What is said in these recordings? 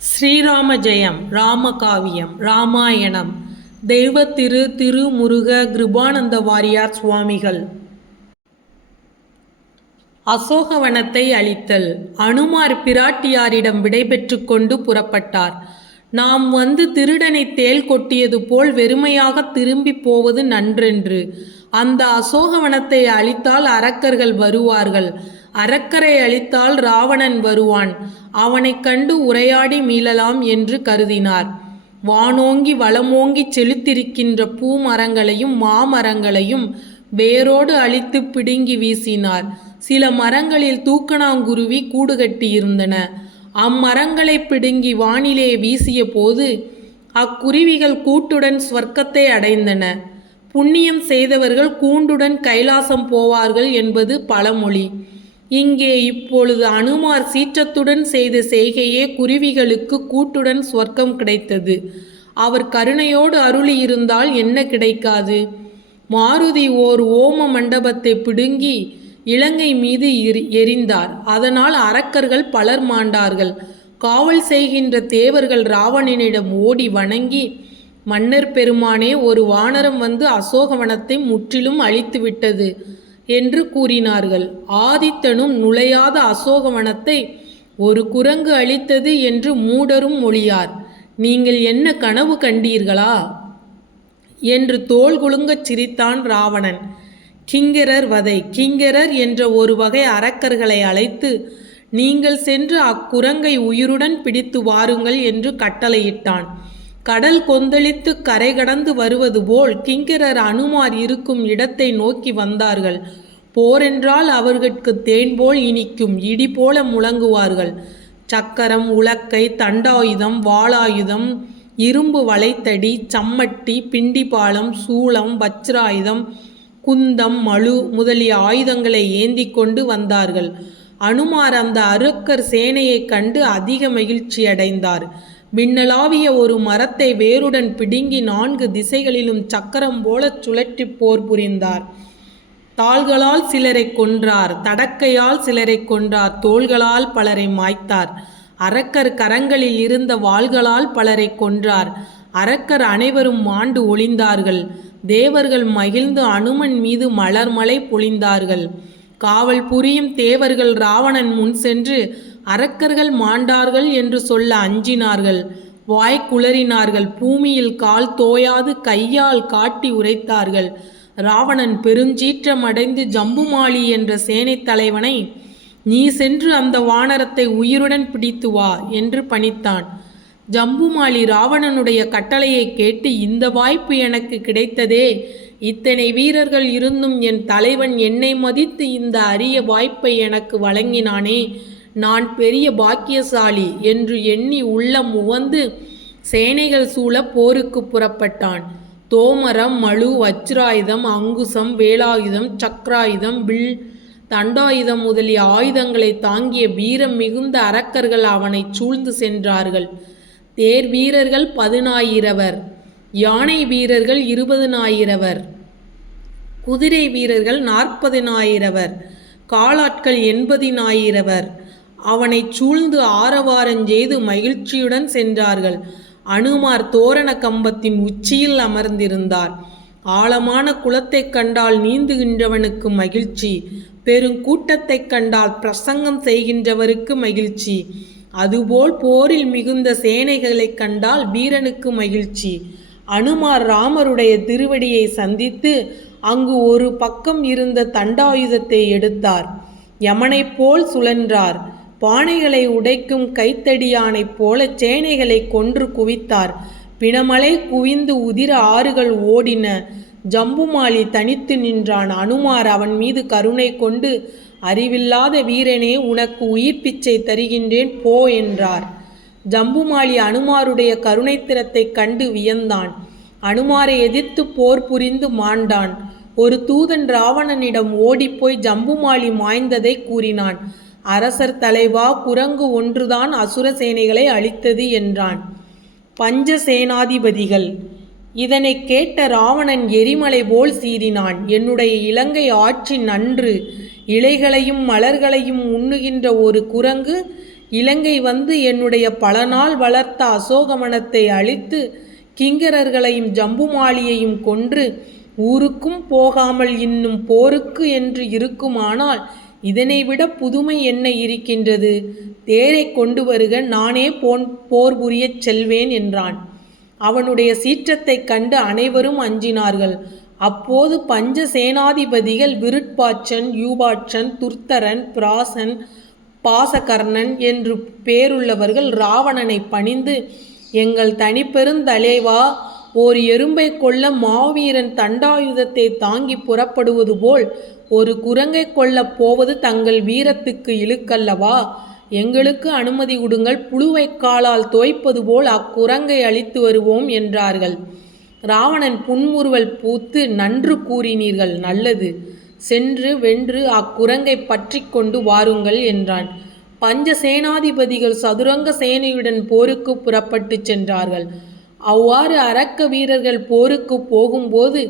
ஸ்ரீராம ஜெயம், ராமகாவியம், ராமாயணம். தெய்வ திருமுருக கிருபானந்த வாரியார் சுவாமிகள். அசோகவனத்தை அழித்தல். அனுமார் பிராட்டியாரிடம் விடைபெற்று கொண்டு புறப்பட்டார். நாம் வந்து திருடனை தேள் கொட்டியது போல் வெறுமையாக திரும்பி போவது நன்றென்று. அந்த அசோகவனத்தை அழித்தால் அரக்கர்கள் வருவார்கள். அரக்கரை அழித்தால் ராவணன் வருவான். அவனைக் கண்டு உரையாடி மீளலாம் என்று கருதினார். வானோங்கி வளமோங்கி செலுத்திருக்கின்ற பூமரங்களையும் மாமரங்களையும் வேரோடு அழித்து பிடுங்கி வீசினார். சில மரங்களில் தூக்கணாங்குருவி கூடு கட்டியிருந்தன. அம்மரங்களை பிடுங்கி வானிலே வீசிய போது அக்குருவிகள் கூட்டுடன் ஸ்வர்க்கத்தை அடைந்தன. புண்ணியம் செய்தவர்கள் கூண்டுடன் கைலாசம் போவார்கள் என்பது பழமொழி. இங்கே இப்பொழுது அனுமார் சீற்றத்துடன் செய்த செய்கையே குருவிகளுக்கு கூட்டுடன் சொர்க்கம் கிடைத்தது. அவர் கருணையோடு அருளியிருந்தால் என்ன கிடைக்காது? மாருதி ஓர் ஓம மண்டபத்தை பிடுங்கி இலங்கை மீது எரிந்தார். அதனால் அரக்கர்கள் பலர் மாண்டார்கள். காவல் செய்கின்ற தேவர்கள் ராவணனிடம் ஓடி வணங்கி, மன்னர் பெருமானே, ஒரு வானரம் வந்து அசோகவனத்தை முற்றிலும் அழித்துவிட்டது என்று கூறினார்கள். ஆதித்தனும் நுழையாத அசோகவனத்தை ஒரு குரங்கு அழித்தது என்று மூடரும் மொழியார். நீங்கள் என்ன கனவு கண்டீர்களா என்று தோள் குலுங்கச் சிரித்தான் ராவணன். கிங்கரர் வதை. கிங்கரர் என்ற ஒரு வகை அரக்கர்களை அழைத்து, நீங்கள் சென்று அக்குரங்கை உயிருடன் பிடித்து வாருங்கள் என்று கட்டளையிட்டான். கடல் கொந்தளித்து கரை கடந்து வருவது போல் கிங்கரர் அனுமார் இருக்கும் இடத்தை நோக்கி வந்தார்கள். போரென்றால் அவர்களுக்கு தேன் போல் இனிக்கும், இடி போல முழங்குவார்கள். சக்கரம், உலக்கை, தண்டாயுதம், வாளாயுதம், இரும்பு வளைத்தடி, சம்மட்டி, பிண்டிபாலம், சூளம், வஜ்ராயுதம், குந்தம், மழு முதலிய ஆயுதங்களை ஏந்தி கொண்டு வந்தார்கள். அனுமார் அந்த அரக்கர் சேனையைக் கண்டு அதிக மகிழ்ச்சி அடைந்தார். மின்னலாவிய ஒரு மரத்தை வேருடன் பிடுங்கி 4 திசைகளிலும் சக்கரம் போல சுழற்றி போர் புரிந்தார். தாள்களால் சிலரை கொன்றார், தடக்கையால் சிலரை கொன்றார், தோள்களால் பலரை மாய்த்தார். அரக்கர் கரங்களில் இருந்த வாள்களால் பலரை கொன்றார். அரக்கர் அனைவரும் மாண்டு ஒளிந்தார்கள். தேவர்கள் மகிழ்ந்து அனுமன் மீது மலர்மலை பொழிந்தார்கள். காவல் புரியும் தேவர்கள் ராவணன் முன் சென்று அரக்கர்கள் மாண்டார்கள் என்று சொல்ல அஞ்சினார்கள். வாய் குளறினார்கள். பூமியில் கால் தோயாது கையால் காட்டி உரைத்தார்கள். ராவணன் பெருஞ்சீற்றம் அடைந்து ஜம்புமாலி என்ற சேனை தலைவனை, நீ சென்று அந்த வானரத்தை உயிருடன் பிடித்து வா என்று பணித்தான். ஜம்புமாலி ராவணனுடைய கட்டளையை கேட்டு, இந்த வாய்ப்பு எனக்கு கிடைத்ததே, இத்தனை வீரர்கள் இருந்தும் என் தலைவன் என்னை மதித்து இந்த அரிய வாய்ப்பை எனக்கு வழங்கினானே, நான் பெரிய பாக்கியசாலி என்று எண்ணி உள்ளம் உவந்து சேனைகள் சூழ போருக்கு புறப்பட்டான். தோமரம், மழு, வஜ்ராயுதம், அங்குசம், வேலாயுதம், சக்கராயுதம், வில், தண்டாயுதம் முதலிய ஆயுதங்களை தாங்கிய வீரம் மிகுந்த அரக்கர்கள் அவனை சூழ்ந்து சென்றார்கள். தேர் வீரர்கள் 10,000, யானை வீரர்கள் 20,000, குதிரை வீரர்கள் 40,000, காலாட்கள் 80,000 அவனை சூழ்ந்து ஆரவாரஞ்செய்து மகிழ்ச்சியுடன் சென்றார்கள். அனுமார் தோரண கம்பத்தின் உச்சியில் அமர்ந்திருந்தார். ஆழமான குளத்தைக் கண்டால் நீந்துகின்றவனுக்கு மகிழ்ச்சி, பெருங்கூட்டத்தைக் கண்டால் பிரசங்கம் செய்கின்றவருக்கு மகிழ்ச்சி. அதுபோல் போரில் மிகுந்த சேனைகளைக் கண்டால் வீரனுக்கு மகிழ்ச்சி. அனுமார் ராமருடைய திருவடியை சந்தித்து அங்கு ஒரு பக்கம் இருந்த தண்டாயுதத்தை எடுத்தார். யமனைப் போல் சுழன்றார். பானைகளை உடைக்கும் கைத்தடியானைப் போல சேனைகளை கொன்று குவித்தார். பிணமலை குவிந்து உதிர ஆறுகள் ஓடின. ஜம்புமாலி தனித்து நின்றான். அனுமார் அவன் மீது கருணை கொண்டு, அறிவில்லாத வீரனே, உனக்கு உயிர் பிச்சை தருகின்றேன், போ என்றார். ஜம்புமாலி அனுமாருடைய கருணைத்திறத்தை கண்டு வியந்தான். அனுமாரை எதிர்த்து போர் புரிந்து மாண்டான். ஒரு தூதன் ராவணனிடம் ஓடிப்போய் ஜம்புமாலி மாய்ந்ததை கூறினான். அரசர் தலைவா, குரங்கு ஒன்றுதான் அசுர சேனைகளை அழித்தது என்றான். பஞ்சசேனாதிபதிகள். இதனை கேட்ட ராவணன் எரிமலை போல் சீறினான். என்னுடைய இலங்கை ஆட்சி நன்று. இலைகளையும் மலர்களையும் உண்ணுகின்ற ஒரு குரங்கு இலங்கை வந்து என்னுடைய பல நாள் வளர்த்த அசோகவனத்தை அழித்து கிங்கரர்களையும் ஜம்புமாலியையும் கொன்று ஊருக்கும் போகாமல் இன்னும் போருக்கு என்று இருக்குமானால் இதனைவிட புதுமை என்ன இருக்கின்றது? தேரை கொண்டு வருக, நானே போர் புரியச் செல்வேன் என்றான். அவனுடைய சீற்றத்தைக் கண்டு அனைவரும் அஞ்சினார்கள். அப்போது பஞ்ச சேனாதிபதிகள் விருட்பாட்சன், யூபாட்சன், துர்த்தரன், பிராசன், பாசகர்ணன் என்று பேருள்ளவர்கள் ராவணனை பணிந்து, எங்கள் தனிப்பெருந்தலைவா, ஓர் எறும்பை கொல்ல மாவீரன் தண்டாயுதத்தை தாங்கி புறப்படுவது போல் ஒரு குரங்கை கொல்லப் போவது தங்கள் வீரத்துக்கு இழுக்கல்லவா? எங்களுக்கு அனுமதி கொடுங்கள், புழுவை காலால் தோய்ப்பது போல் அக்குரங்கை அழித்து வருவோம் என்றார்கள். ராவணன் புன்முறுவல் பூத்து, நன்று கூறினீர்கள், நல்லது, சென்று வென்று அக்குரங்கை பற்றி கொண்டு வாருங்கள் என்றான். பஞ்ச சேனாதிபதிகள் சதுரங்க சேனையுடன் போருக்கு புறப்பட்டு சென்றார்கள். அவ்வாறு அரக்க வீரர்கள் போருக்கு போகும்போது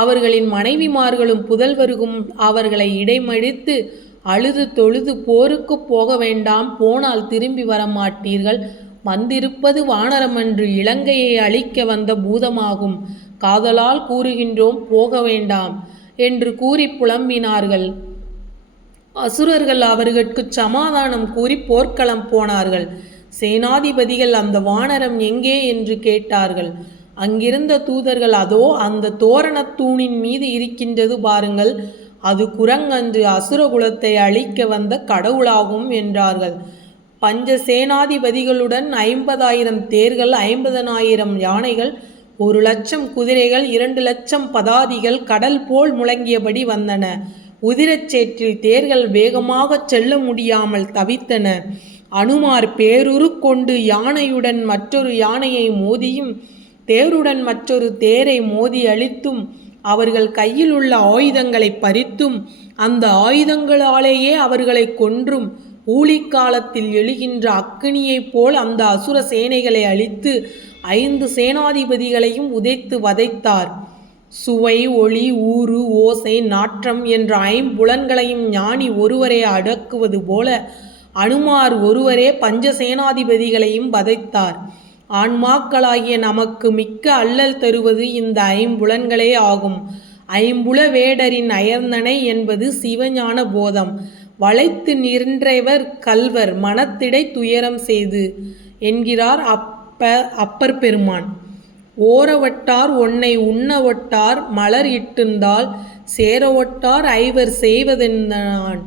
அவர்களின் மனைவிமார்களும் புதல்வருகும் அவர்களை இடைமறித்து அழுது தொழுது, போருக்கு போக வேண்டாம், போனால் திரும்பி வரமாட்டீர்கள், வந்திருப்பது வானரமன்று, இலங்கையை அழிக்க வந்த பூதமாகும், காதலால் கூறுகின்றோம், போக வேண்டாம் என்று கூறி புலம்பினார்கள். அசுரர்கள் அவர்களுக்கு சமாதானம் கூறி போர்க்களம் போனார்கள். சேனாதிபதிகள் அந்த வானரம் எங்கே என்று கேட்டார்கள். அங்கிருந்த தூதர்கள், அதோ அந்த தோரணத்தூணின் மீது இருக்கின்றது பாருங்கள், அது குரங்கன்று, அசுரகுலத்தை அழிக்க வந்த கடவுளாகும் என்றார்கள். பஞ்ச சேனாதிபதிகளுடன் 50,000 தேர்கள், 50,000 யானைகள், 1,00,000 குதிரைகள், 2,00,000 பதாதிகள் கடல் போல் முழங்கியபடி வந்தன. உதிரச்சேற்றில் தேர்கள் வேகமாகச் செல்ல முடியாமல் தவித்தன. அனுமார் பேருரு கொண்டு யானையுடன் மற்றொரு யானையை மோதியும் தேருடன் மற்றொரு தேரை மோதி அழித்தும் அவர்கள் கையில் உள்ள ஆயுதங்களை பறித்தும் அந்த ஆயுதங்களாலேயே அவர்களை கொன்றும் ஊழிக்காலத்தில் எழுகின்ற அக்கினியைப் போல் அந்த அசுர சேனைகளை அழித்து 5 சேனாதிபதிகளையும் உதைத்து வதைத்தார். சுவை, ஒளி, ஊறு, ஓசை, நாற்றம் என்ற 5 புலன்களையும் ஞானி ஒருவரே அடக்குவது போல அனுமார் ஒருவரே பஞ்ச சேனாதிபதிகளையும் வதைத்தார். ஆன்மாக்களாகிய நமக்கு மிக்க அல்லல் தருவது இந்த 5 புலன்களே ஆகும். 5 வேடரின் அயர்ந்தனை என்பது சிவஞான போதம். வளைத்து நின்றவர் கல்வர் மனத்திடை துயரம் செய்து என்கிறார் அப்பர் பெருமான். ஓரவட்டார் ஒன்னை உண்ணவட்டார் மலர் இட்டுந்தால் சேரவட்டார் ஐவர் செய்வதென்னான்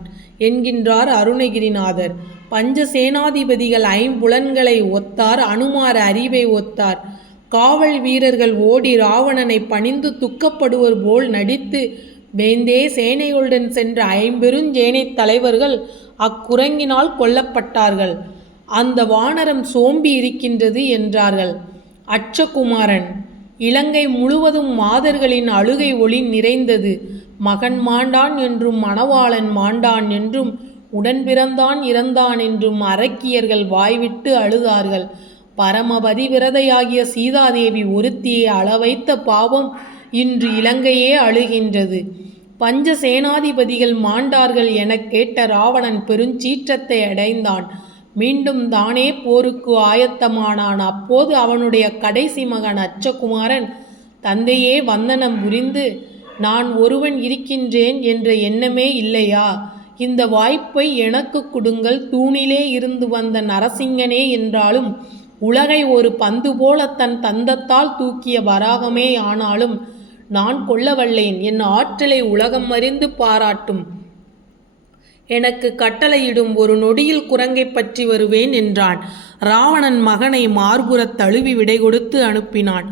என்கின்றார் அருணகிரிநாதர். பஞ்ச சேனாதிபதிகள் 5 புலன்களை ஒத்தார், அனுமார் அறிவை ஒத்தார். காவல் வீரர்கள் ஓடி ராவணனை பணிந்து துக்கப்படுவர் போல் நடித்து வேந்தே சேனைகளுடன் சென்ற 5 பெருஞ்சேனை தலைவர்கள் அக்குரங்கினால் கொல்லப்பட்டார்கள். அந்த வானரம் சோம்பி இருக்கின்றது என்றார்கள். அச்சகுமாரன். இலங்கை முழுவதும் மாதர்களின் அழுகை ஒளி நிறைந்தது. மகன் மாண்டான் என்றும் மணவாளன் மாண்டான் என்றும் உடன் பிறந்தான் இறந்தான் என்றும் அரக்கியர்கள் வாய்விட்டு அழுதார்கள். பரமபதிவிரதையாகிய சீதாதேவி ஒருத்தியை அளவைத்த பாவம் இன்று இலங்கையே அழுகின்றது. பஞ்ச சேனாதிபதிகள் மாண்டார்கள் எனக் கேட்ட ராவணன் பெருஞ்சீற்றத்தை அடைந்தான். மீண்டும் தானே போருக்கு ஆயத்தமானான். அப்போது அவனுடைய கடைசி மகன் அச்சகுமாரன், தந்தையே வந்தனம் புரிந்து, நான் ஒருவன் இருக்கின்றேன் என்ற எண்ணமே இல்லையா? இந்த வாய்ப்பை எனக்கு கொடுங்கள். தூணிலே இருந்து வந்த நரசிங்கனே என்றாலும், உலகை ஒரு பந்து போல தன் தந்தத்தால் தூக்கிய வராகமே ஆனாலும் நான் கொல்லவல்லேன். என் ஆற்றலை உலகம் அறிந்து பாராட்டும். எனக்கு கட்டளையிடும், ஒரு நொடியில் குரங்கை பற்றி வருவேன் என்றான். ராவணன் மகனை மார்புறத் தழுவி விடை கொடுத்து அனுப்பினான்.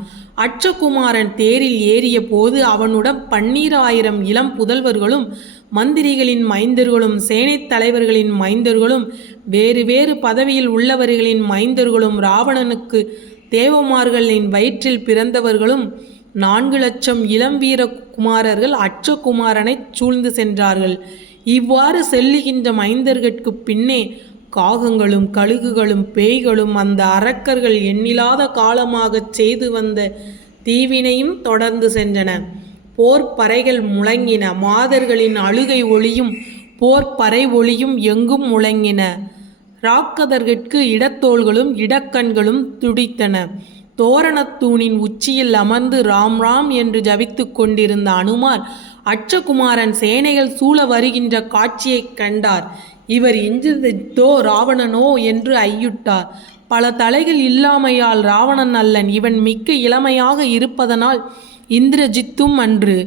அச்சகுமாரன் தேரில் ஏறிய போது அவனுடன் 12,000 இளம் புதல்வர்களும் மந்திரிகளின் மைந்தர்களும் சேனைத் தலைவர்களின் மைந்தர்களும் வேறு வேறு பதவியில் உள்ளவர்களின் மைந்தர்களும் ராவணனுக்கு தேவமார்களின் வயிற்றில் பிறந்தவர்களும் 4,00,000 இளம் வீர குமாரர்கள் அச்சகுமாரனை சூழ்ந்து சென்றார்கள். இவ்வாறு செல்லுகின்ற மைந்தர்கட்கு பின்னே காகங்களும் கழுகுகளும் பேய்களும் அந்த அரக்கர்கள் எண்ணில்லாத காலமாகச் செய்து வந்த தீவினையும் தொடர்ந்து சென்றன. போர்ப்பறைகள் முழங்கின. மாதர்களின் அழுகை ஒளியும் போர்ப்பறை ஒளியும் எங்கும் முழங்கின. ராக்கதர்கட்கு இடத்தோள்களும் இடக்கண்களும் துடித்தன. தோரணத்தூணின் உச்சியில் அமர்ந்து ராம் ராம் என்று ஜபித்துக் கொண்டிருந்த அனுமார் அட்சகுமாரன் சேனைகள் சூழ வருகின்ற காட்சியைக் கண்டார். இவர் இந்திரஜித்தோ ராவணனோ என்று ஐயுட்டார். பல தலைகள் இல்லாமையால் ராவணன் அல்லன், இவன் மிக்க இளமையாக இருப்பதனால் இந்திரஜித்தும் அன்று.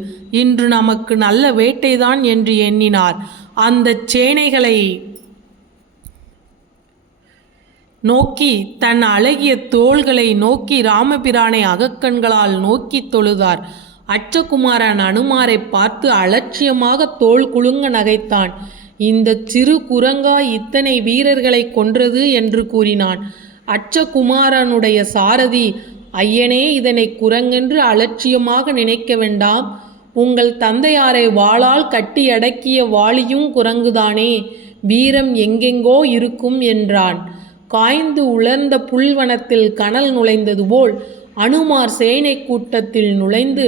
இன்று நமக்கு நல்ல வேட்டைதான் என்று எண்ணினார். அந்த சேனைகளை நோக்கி தன் அழகிய தோள்களை நோக்கி ராமபிரானை அகக்கண்களால் நோக்கி தொழுதார். அட்சகுமாரன் அனுமாரை பார்த்து அலட்சியமாக தோள் குலுங்க நகைத்தான். இந்த சிறு குரங்காய் இத்தனை வீரர்களை கொன்றது என்று கூறினான். அட்சகுமாரனுடைய சாரதி, ஐயனே, இதனை குரங்கென்று அலட்சியமாக நினைக்க வேண்டாம். உங்கள் தந்தையாரை வாளால் கட்டி அடக்கிய வாளியும் குரங்குதானே, வீரம் எங்கெங்கோ இருக்கும் என்றான். காய்ந்து உலர்ந்த புல்வனத்தில் கனல் நுழைந்தது போல் அனுமார் சேனை கூட்டத்தில் நுழைந்து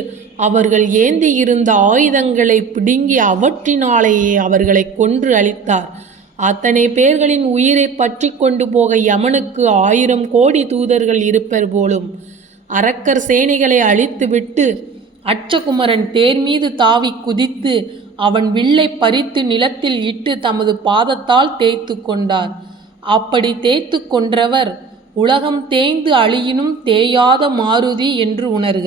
அவர்கள் ஏந்தியிருந்த ஆயுதங்களை பிடுங்கி அவற்றினாலேயே அவர்களை கொன்று அழித்தார். அத்தனை பேர்களின் உயிரை பற்றி கொண்டு போக யமனுக்கு 1000 கோடி தூதர்கள் இருப்பர் போலும். அரக்கர் சேனைகளை அழித்துவிட்டு அட்சகுமரன் தேர் மீது தாவி குதித்து அவன் வில்லை பறித்து நிலத்தில் இட்டு தமது பாதத்தால் தேய்த்து கொண்டார். அப்படி தேய்த்து கொன்றவர் உலகம் தேய்ந்து அழியினும் தேயாத மாருதி என்று உணர்க.